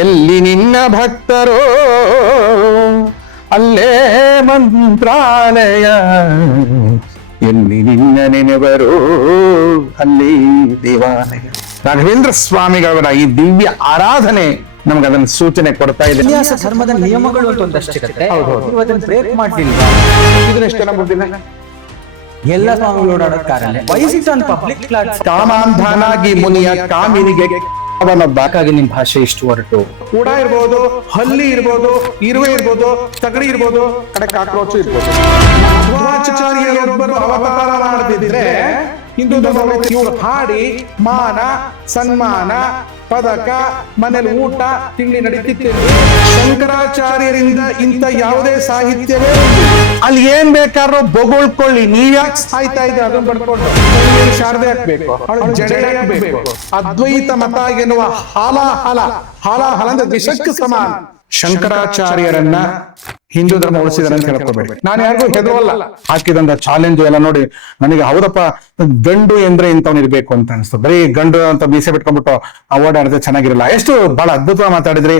ಎಲ್ಲಿ ನಿನ್ನ ಭಕ್ತರೋ ಅಲ್ಲೇ ಮಂತ್ರಾಲಯ, ಎಲ್ಲಿ ನಿನ್ನ ನೆನೆವರು ಅಲ್ಲಿ ದೇವಾಲಯ. ರಾಘವೇಂದ್ರ ಸ್ವಾಮಿಗಳವರ ಈ ದಿವ್ಯ ಆರಾಧನೆ ನಮ್ಗೆ ಅದನ್ನ ಸೂಚನೆ ಕೊಡ್ತಾ ಇದೆ. ಸನ್ಯಾಸ ಧರ್ಮದ ನಿಯಮಗಳು ಅಂತ ಒಂದಷ್ಟಿರುತ್ತೆ, ಅದನ್ನ ಬ್ರೇಕ್ ಮಾಡ್ಲಿಲ್ಲ. ಇದನ್ನ ಎಷ್ಟು ಜನ ಬಂದಿಲ್ಲ? ಎಲ್ಲ ಸ್ವಾಮಿಗಳು ಓಡಾಡೋದ್ ಕಾರಣ ವಯಸ್ಸಿಟ್ಟು ಆನ್ ಪಬ್ಲಿಕ್ ಪ್ಲಾಟ್ಸ್. ಕಾಮಾಂಧಾನಾಗಿ ಮುನಿಯ ಕಾಮಿನಿಗೆ ಬಾಕಾಗಿ ನಿಮ್ ಭಾಷೆ ಇಷ್ಟು ಹೊರಟು. ಕೂಡ ಇರ್ಬೋದು, ಹಲ್ಲಿ ಇರ್ಬೋದು, ಇರುವೆ ಇರ್ಬೋದು, ತಗಡಿ ಇರ್ಬೋದು, ಕಡೆ ಕಾಕ್ರೋಚು ಇರ್ಬೋದು. ಮಧ್ವಾಚಾರ್ಯರೊಬ್ಬರು ಅವತಾರ ಮಾಡದಿದ್ರೆ ಹಿಂದೂ ಧರ್ಮ ಇವ್ರು ಹಾಡಿ ಮಾನ ಸನ್ಮಾನ ಪದಕ ಮನೇಲಿ ಊಟ ತಿಂಡಿ ನಡೀತಿತ್ತು. ಶಂಕರಾಚಾರ್ಯರಿಂದ ಇಂಥ ಯಾವುದೇ ಸಾಹಿತ್ಯವೇ ಅಲ್ಲಿ ಏನ್ ಬೇಕಾದ್ರೂ ಬೊಗಳ್ಕೊಳ್ಳಿ, ನೀವ್ಯಾಕೆ ಸಾಯ್ತಾ ಇದ್ರೆ ಅದನ್ನ ಪಡ್ಕೊಂಡು ಶಾರದೆ ಹಾಕ್ಬೇಕು, ಜಡೆ ಹಾಕ್ಬೇಕು. ಅದ್ವೈತ ಮತ ಎನ್ನುವ ಹಾಲಾಹಲ ಅಂದ್ರೆ ವಿಷಕ್ಕೆ ಸಮಾನ. ಶಂಕರಾಚಾರ್ಯರನ್ನ ಹಿಂದೂ ಧರ್ಮ ಉಳಿಸಿದಾರೆ ಅಂತ ಹೇಳ್ಕೋಬೇಡಿ. ನಾನು ಯಾರಿಗೂ ಹೆದರಲ್ಲ. ಹಾಕಿದಂತ ಚಾಲೆಂಜ್ ಎಲ್ಲ ನೋಡಿ ನನಗೆ ಹೌದಪ್ಪ, ಗಂಡು ಎಂದ್ರೆ ಇಂಥವ್ನು ಇರ್ಬೇಕು ಅಂತ ಅನಿಸ್ತು. ಬರೀ ಗಂಡು ಅಂತ ಮೀಸೆ ಬಿಟ್ಕೊಂಡ್ಬಿಟ್ಟು ಓಡಾಡಿದ್ರೆ ಚೆನ್ನಾಗಿರಲ್ಲ. ಎಷ್ಟು ಬಹಳ ಅದ್ಭುತವಾಗಿ ಮಾತಾಡಿದ್ರಿ.